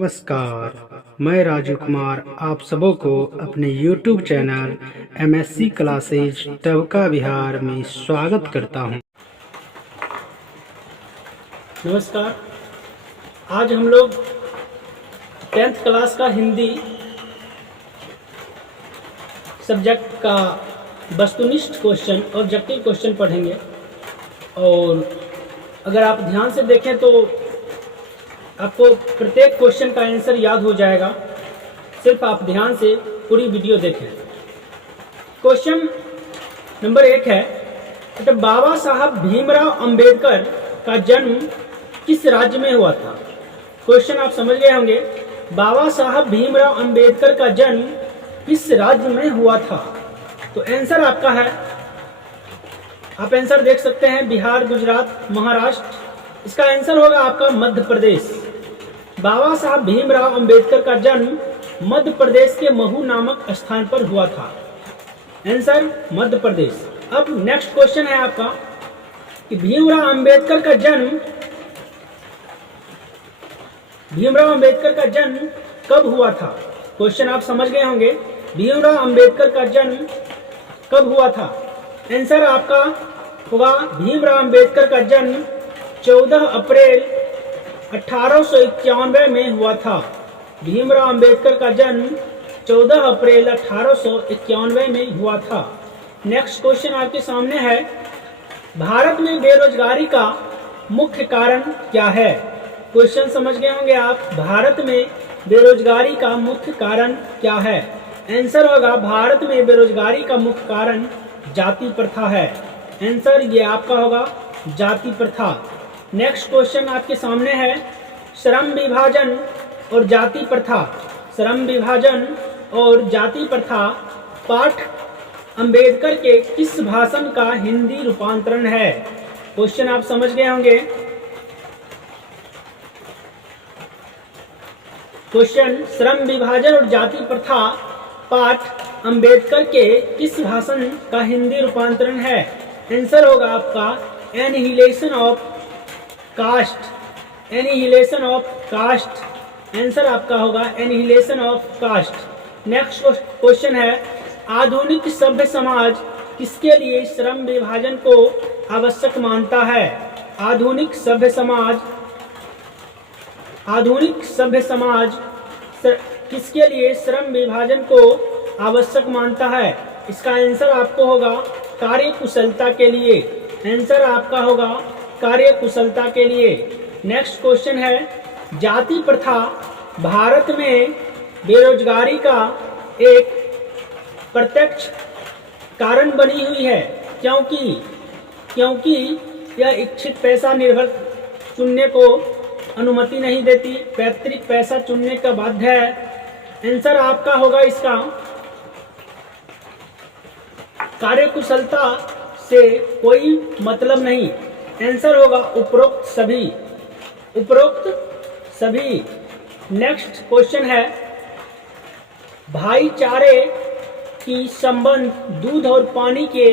नमस्कार, मैं राजू कुमार आप सबों को अपने YouTube चैनल MSc क्लासेज टवका बिहार में स्वागत करता हूं। नमस्कार। आज हम लोग 10th क्लास का हिंदी सब्जेक्ट का वस्तुनिष्ठ क्वेश्चन ऑब्जेक्टिव क्वेश्चन पढ़ेंगे और अगर आप ध्यान से देखें तो आपको प्रत्येक क्वेश्चन का आंसर याद हो जाएगा। सिर्फ आप ध्यान से पूरी वीडियो देखें। क्वेश्चन नंबर 1 है, तो बाबा साहब भीमराव अंबेडकर का जन्म किस राज्य में हुआ था? क्वेश्चन आप समझ गए होंगे। बाबा साहब भीमराव अंबेडकर का जन्म किस राज्य में हुआ था? तो आंसर आपका है, आप आंसर देख सकते हैं, बिहार, गुजरात, महाराष्ट्र। इसका आंसर होगा आपका मध्य प्रदेश। बाबा साहब भीमराव अंबेडकर का जन्म मध्य प्रदेश के महू नामक स्थान पर हुआ था। आंसर मध्य प्रदेश। अब नेक्स्ट क्वेश्चन है आपका कि भीमराव अंबेडकर का जन्म कब हुआ था? क्वेश्चन आप समझ गए होंगे। भीमराव अंबेडकर का जन्म कब हुआ था? आंसर आपका होगा भीमराव अंबेडकर का जन्म 14 अप्रैल 1891 में हुआ था। भीमराव अंबेडकर का जन्म 14 अप्रैल 1891 में हुआ था। नेक्स्ट क्वेश्चन आपके सामने है, भारत में बेरोजगारी का मुख्य कारण क्या है? क्वेश्चन समझ गए होंगे आप। भारत में बेरोजगारी का मुख्य कारण क्या है? आंसर होगा भारत में बेरोजगारी का मुख्य कारण जाति प्रथा है। आंसर ये आपका होगा जाति प्रथा। नेक्स्ट क्वेश्चन आपके सामने है, श्रम विभाजन और जाति प्रथा। श्रम विभाजन और जाति प्रथा पाठ अंबेडकर के किस भाषण का हिंदी रूपांतरण है? क्वेश्चन आप समझ गए होंगे। क्वेश्चन, श्रम विभाजन और जाति प्रथा पाठ अंबेडकर के किस भाषण का हिंदी रूपांतरण है? आंसर होगा आपका annihilation of caste. Annihilation of caste. Answer आपका होगा annihilation of caste. Next question है, आधुनिक सभ्य समाज किसके लिए श्रम विभाजन को आवश्यक मानता है? आधुनिक सभ्य समाज किसके लिए श्रम विभाजन को आवश्यक मानता है? इसका आंसर आपको होगा कार्य कुशलता के लिए। आंसर आपका होगा कार्य कुशलता के लिए। नेक्स्ट क्वेश्चन है, जाति प्रथा भारत में बेरोजगारी का एक प्रत्यक्ष कारण बनी हुई है, क्योंकि यह इच्छित पैसा निर्भर चुनने को अनुमति नहीं देती, पैतृक पैसा चुनने का बाध्य है। आंसर आपका होगा इसका कार्यकुशलता से कोई मतलब नहीं। आंसर होगा उपरोक्त सभी। नेक्स्ट क्वेश्चन है, भाईचारे की संबंध दूध और पानी के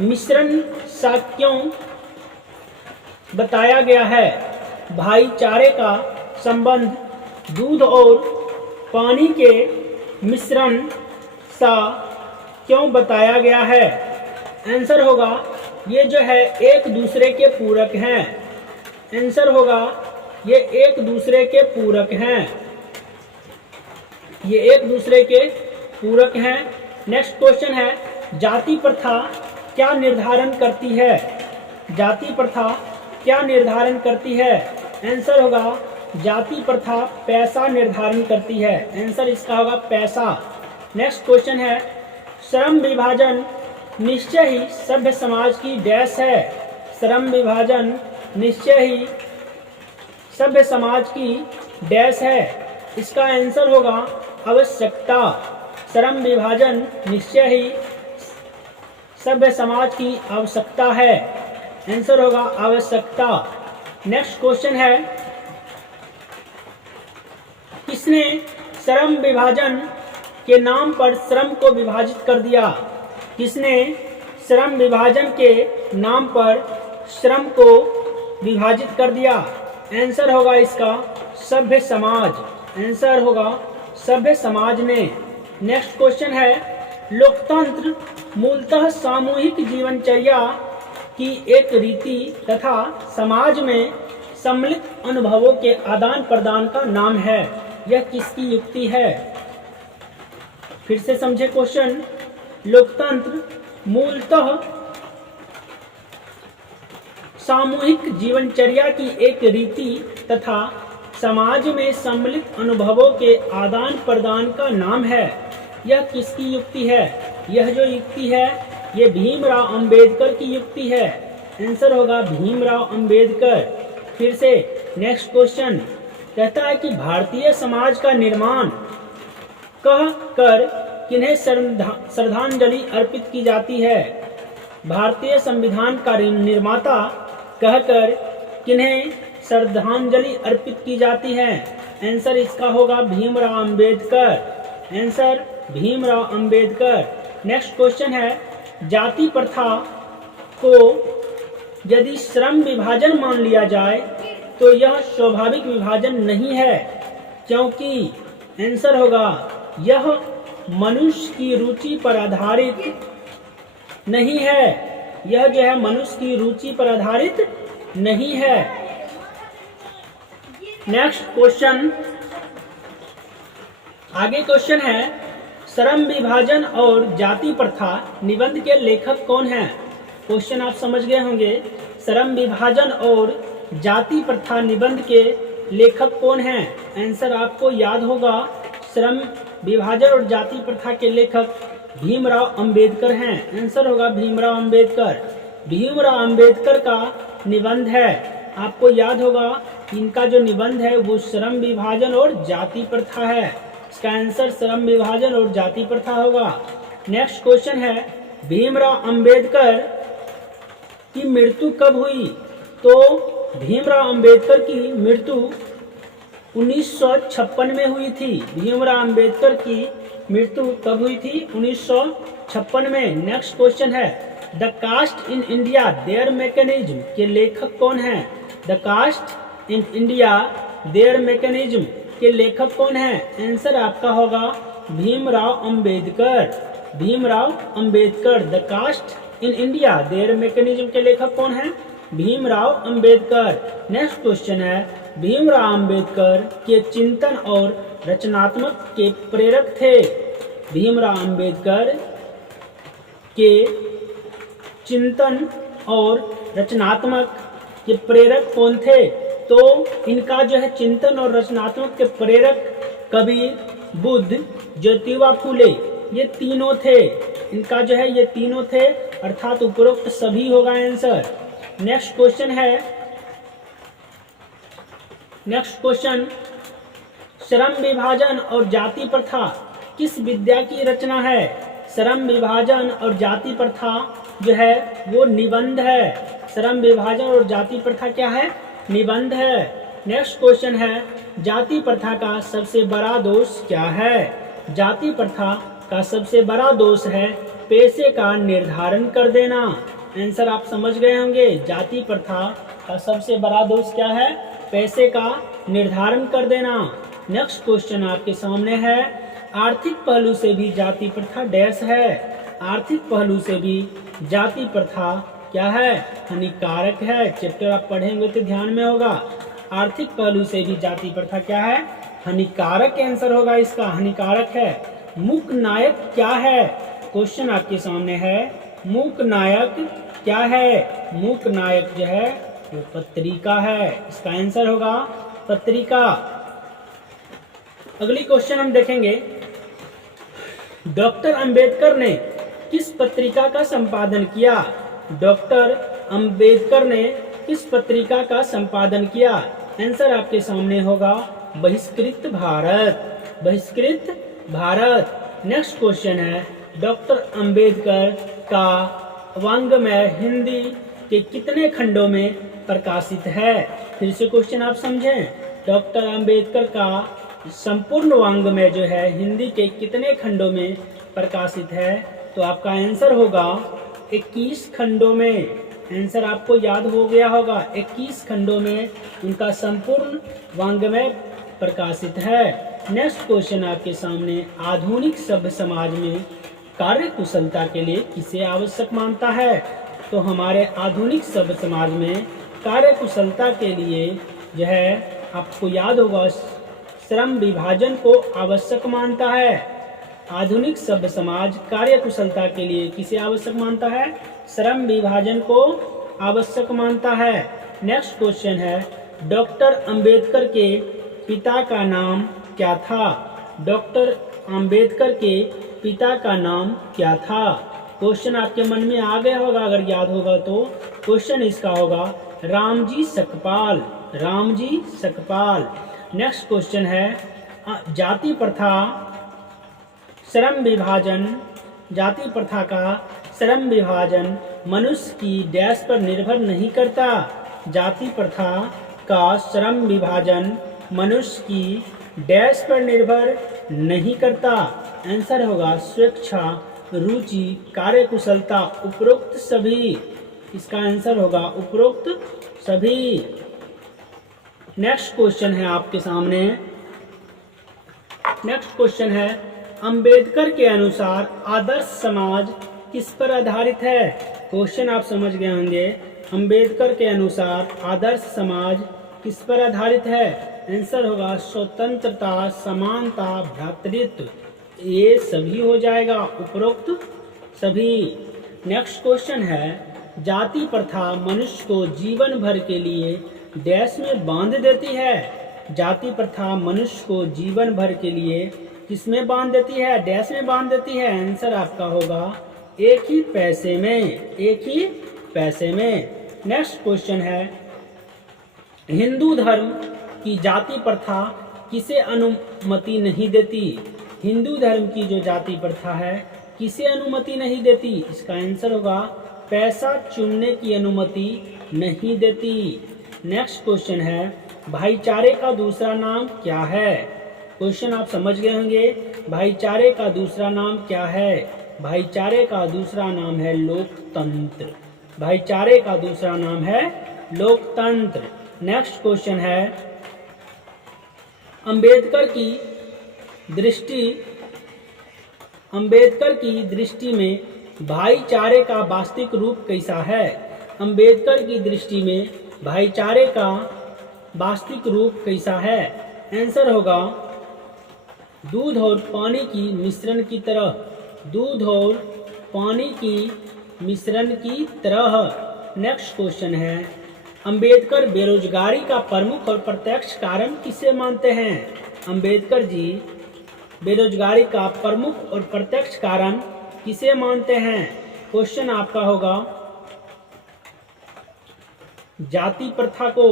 मिश्रण सा क्यों बताया गया है? भाईचारे का संबंध दूध और पानी के मिश्रण सा क्यों बताया गया है? आंसर होगा ये जो है एक दूसरे के पूरक हैं। आंसर होगा ये एक दूसरे के पूरक हैं। ये एक दूसरे के पूरक हैं। नेक्स्ट क्वेश्चन है, जाति प्रथा क्या निर्धारण करती है? जाति प्रथा क्या निर्धारण करती है? आंसर होगा जाति प्रथा पैसा निर्धारण करती है। आंसर इसका होगा पैसा। नेक्स्ट क्वेश्चन है, श्रम विभाजन निश्चय ही सभ्य समाज की डैश है। श्रम विभाजन निश्चय ही सभ्य समाज की डैश है। इसका आंसर होगा आवश्यकता। श्रम विभाजन निश्चय ही सभ्य समाज की आवश्यकता है। आंसर होगा आवश्यकता। नेक्स्ट क्वेश्चन है, किसने श्रम विभाजन के नाम पर श्रम को विभाजित कर दिया? किसने श्रम विभाजन के नाम पर श्रम को विभाजित कर दिया? आंसर होगा इसका सभ्य समाज। आंसर होगा सभ्य समाज ने। नेक्स्ट क्वेश्चन है, लोकतंत्र मूलतः सामूहिक जीवनचर्या की एक रीति तथा समाज में सम्मिलित अनुभवों के आदान प्रदान का नाम है। यह किसकी युक्ति है? फिर से समझे क्वेश्चन। लोकतंत्र मूलतः सामूहिक जीवनचर्या की एक रीति तथा समाज में सम्मिलित अनुभवों के आदान प्रदान का नाम है। यह किसकी युक्ति है? यह जो युक्ति है ये भीमराव अंबेडकर की युक्ति है। आंसर होगा भीमराव अंबेडकर। फिर से नेक्स्ट क्वेश्चन कहता है कि भारतीय समाज का निर्माण कह कर किन्हें श्रद्धांजलि अर्पित की जाती है? भारतीय संविधान का निर्माता कहकर किन्हें श्रद्धांजलि अर्पित की जाती है? आंसर इसका होगा Bhimrao Ambedkar. Answer Bhimrao Ambedkar. Next question है, जाति प्रथा को यदि श्रम विभाजन मान लिया जाए तो यह स्वाभाविक विभाजन नहीं है, क्योंकि आंसर होगा यह मनुष्य की रुचि पर आधारित नहीं है। यह जो है मनुष्य की रुचि पर आधारित नहीं है। नेक्स्ट क्वेश्चन, आगे क्वेश्चन है, श्रम विभाजन और जाति प्रथा निबंध के लेखक कौन हैं? क्वेश्चन आप समझ गए होंगे। श्रम विभाजन और जाति प्रथा निबंध के लेखक कौन हैं? आंसर आपको याद होगा, श्रम विभाजन और जाति प्रथा के लेखक भीमराव अंबेडकर हैं। आंसर होगा भीमराव अंबेडकर। भीमराव अंबेडकर का निबंध है, आपको याद होगा इनका जो निबंध है वो श्रम विभाजन और जाति प्रथा है। इसका आंसर श्रम विभाजन और जाति प्रथा होगा। नेक्स्ट क्वेश्चन है, भीमराव अंबेडकर की मृत्यु कब हुई? तो भीमराव अंबेडकर की मृत्यु 1956 में हुई थी। भीमराव अंबेडकर की मृत्यु कब हुई थी? 1956 में। नेक्स्ट क्वेश्चन है, the caste in India their mechanism के लेखक कौन हैं? The caste in India their mechanism के लेखक कौन हैं? आंसर आपका होगा Bhimrao Ambedkar. Bhimrao Ambedkar. The caste in India their mechanism के लेखक कौन हैं? भीमराव अंबेडकर। नेक्स्ट क्वेश्चन है, भीमराव अंबेडकर के चिंतन और रचनात्मक के प्रेरक थे। भीमराव अंबेडकर के चिंतन और रचनात्मक के प्रेरक कौन थे? तो इनका जो है चिंतन और रचनात्मक के प्रेरक कबीर, बुद्ध, ज्योतिबा फूले, ये तीनों थे। इनका जो है ये तीनों थे, अर्थात उपरोक्त सभी होगा आंसर। नेक्स्ट क्वेश्चन है, नेक्स्ट क्वेश्चन, श्रम विभाजन और जाति प्रथा किस विद्या की रचना है? श्रम विभाजन और जाति प्रथा जो है वो निबंध है। श्रम विभाजन और जाति प्रथा क्या है? निबंध है। नेक्स्ट क्वेश्चन है, जाति प्रथा का सबसे बड़ा दोष क्या है? जाति प्रथा का सबसे बड़ा दोष है पेशे का निर्धारण कर देना। आंसर आप समझ गए होंगे। जाति प्रथा का सबसे बड़ा दोष क्या है? पैसे का निर्धारण कर देना। नेक्स्ट क्वेश्चन आपके सामने है, आर्थिक पहलू से भी जाति प्रथा डैश है। आर्थिक पहलू से भी जाति प्रथा क्या है? हानिकारक है। चैप्टर आप पढ़ेंगे तो ध्यान में होगा। आर्थिक पहलू से भी जाति प्रथा क्या है? हानिकारक आंसर होगा इसका, हानिकारक है। मूक नायक क्या है? क्वेश्चन आपके सामने है, मूक नायक क्या है? मूक नायक जो है वो पत्रिका है। इसका आंसर होगा पत्रिका। अगली क्वेश्चन हम देखेंगे, डॉक्टर अंबेडकर ने किस पत्रिका का संपादन किया? डॉक्टर अंबेडकर ने किस पत्रिका का संपादन किया? आंसर आपके सामने होगा बहिष्कृत भारत। बहिष्कृत भारत। नेक्स्ट क्वेश्चन है, डॉक्टर अंबेडकर का वाङ्मय हिंदी के कितने खंडों में प्रकाशित है? फिर से क्वेश्चन आप समझें, डॉक्टर अंबेडकर का संपूर्ण वाङ्मय जो है हिंदी के कितने खंडों में प्रकाशित है? तो आपका आंसर होगा 21 खंडों में। आंसर आपको याद हो गया होगा, 21 खंडों में उनका संपूर्ण वाङ्मय प्रकाशित है। नेक्स्ट क्वेश्चन आपके सामने, आधुनिक सभ्य समाज में कार्य कुशलता के लिए किसे आवश्यक मानता है? तो हमारे आधुनिक सभ्य समाज में कार्य कुशलता के लिए जो है आपको याद होगा श्रम विभाजन को आवश्यक मानता है। आधुनिक सभ्य समाज कार्य कुशलता के लिए किसे आवश्यक मानता है? श्रम विभाजन को आवश्यक मानता है। नेक्स्ट क्वेश्चन है, डॉक्टर अंबेडकर के पिता का नाम क्या था? डॉक्टर अंबेडकर के पिता का नाम क्या था? क्वेश्चन आपके मन में आ गया होगा, अगर याद होगा तो क्वेश्चन इसका होगा रामजी सकपाल। रामजी सकपाल। नेक्स्ट क्वेश्चन है, जाति प्रथा श्रम विभाजन, जाति प्रथा का श्रम विभाजन मनुष्य की डैश पर निर्भर नहीं करता। जाति प्रथा का श्रम विभाजन मनुष्य की डैश पर निर्भर नहीं करता। आंसर होगा स्वेच्छा, रुचि, कार्यकुशलता, उपरोक्त सभी। इसका आंसर होगा उपरोक्त सभी। नेक्स्ट क्वेश्चन है आपके सामने, नेक्स्ट क्वेश्चन है, अंबेडकर के अनुसार आदर्श समाज किस पर आधारित है? क्वेश्चन आप समझ गए होंगे, अंबेडकर के अनुसार आदर्श समाज किस पर आधारित है? आंसर होगा स्वतंत्रता, समानता, भ्रातृत्व, ये सभी हो जाएगा, उपरोक्त सभी। नेक्स्ट क्वेश्चन है, जाति प्रथा मनुष्य को जीवन भर के लिए डैश में बांध देती है। जाति प्रथा मनुष्य को जीवन भर के लिए किसमें बांध देती है? डैश में बांध देती है। आंसर आपका होगा एक ही पैसे में, एक ही पैसे में। नेक्स्ट क्वेश्चन है, हिंदू धर्म की जाति प्रथा किसे अनुमति नहीं देती? हिंदू धर्म की जो जाति प्रथा है किसे अनुमति नहीं देती? इसका आंसर होगा पैसा चुनने की अनुमति नहीं देती। नेक्स्ट क्वेश्चन है, भाईचारे का दूसरा नाम क्या है? क्वेश्चन आप समझ गए होंगे, भाईचारे का दूसरा नाम क्या है? भाईचारे का दूसरा नाम है लोकतंत्र। भाईचारे का दूसरा नाम है लोकतंत्र। नेक्स्ट क्वेश्चन है, अंबेडकर की दृष्टि में भाईचारे का वास्तविक रूप कैसा है? अंबेडकर की दृष्टि में भाईचारे का वास्तविक रूप कैसा है? आंसर होगा दूध और पानी की मिश्रण की तरह। दूध और पानी की मिश्रण की तरह। नेक्स्ट क्वेश्चन है, अंबेडकर बेरोजगारी का प्रमुख और प्रत्यक्ष कारण किसे मानते हैं? अंबेडकर जी बेरोजगारी का प्रमुख और प्रत्यक्ष कारण किसे मानते हैं? क्वेश्चन आपका होगा जाति प्रथा को।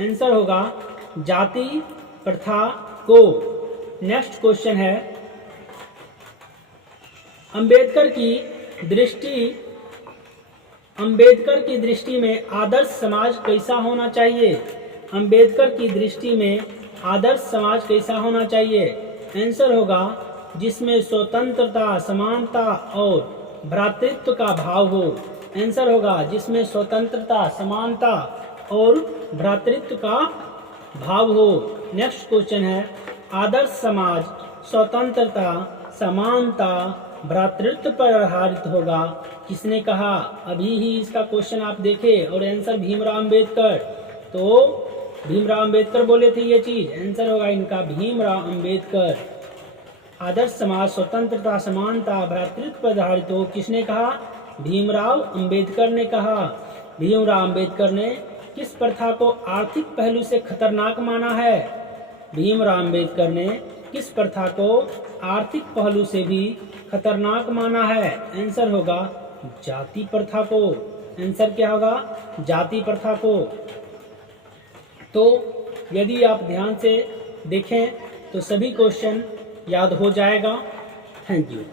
आंसर होगा जाति प्रथा को। नेक्स्ट क्वेश्चन है, अंबेडकर की दृष्टि में आदर्श समाज कैसा होना चाहिए? अंबेडकर की दृष्टि में आदर्श समाज कैसा होना चाहिए? आंसर होगा जिसमें स्वतंत्रता, समानता और भ्रातृत्व का भाव हो। आंसर होगा जिसमें स्वतंत्रता, समानता और भ्रातृत्व का भाव हो। नेक्स्ट क्वेश्चन है, आदर्श समाज स्वतंत्रता, समानता, भ्रातृत्व पर आधारित होगा, किसने कहा? अभी ही इसका क्वेश्चन आप देखें और आंसर भीमराव अंबेडकर। तो भीमराव अंबेडकर बोले थे ये चीज। आंसर होगा इनका भीमराव अंबेडकर। आदर्श समाज स्वतंत्रता, समानता, भ्रातृत्व पर आधारित हो, किसने कहा? भीमराव अंबेडकर ने कहा। भीमराव अंबेडकर ने किस प्रथा को आर्थिक पहलू से खतरनाक माना है? भीमराव अंबेडकर ने किस प्रथा को आर्थिक पहलू से भी खतरनाक माना है? आंसर होगा जाति प्रथा को। आंसर क्या होगा? जाति प्रथा को। तो यदि आप ध्यान से देखें तो सभी क्वेश्चन याद हो जाएगा। Thank you.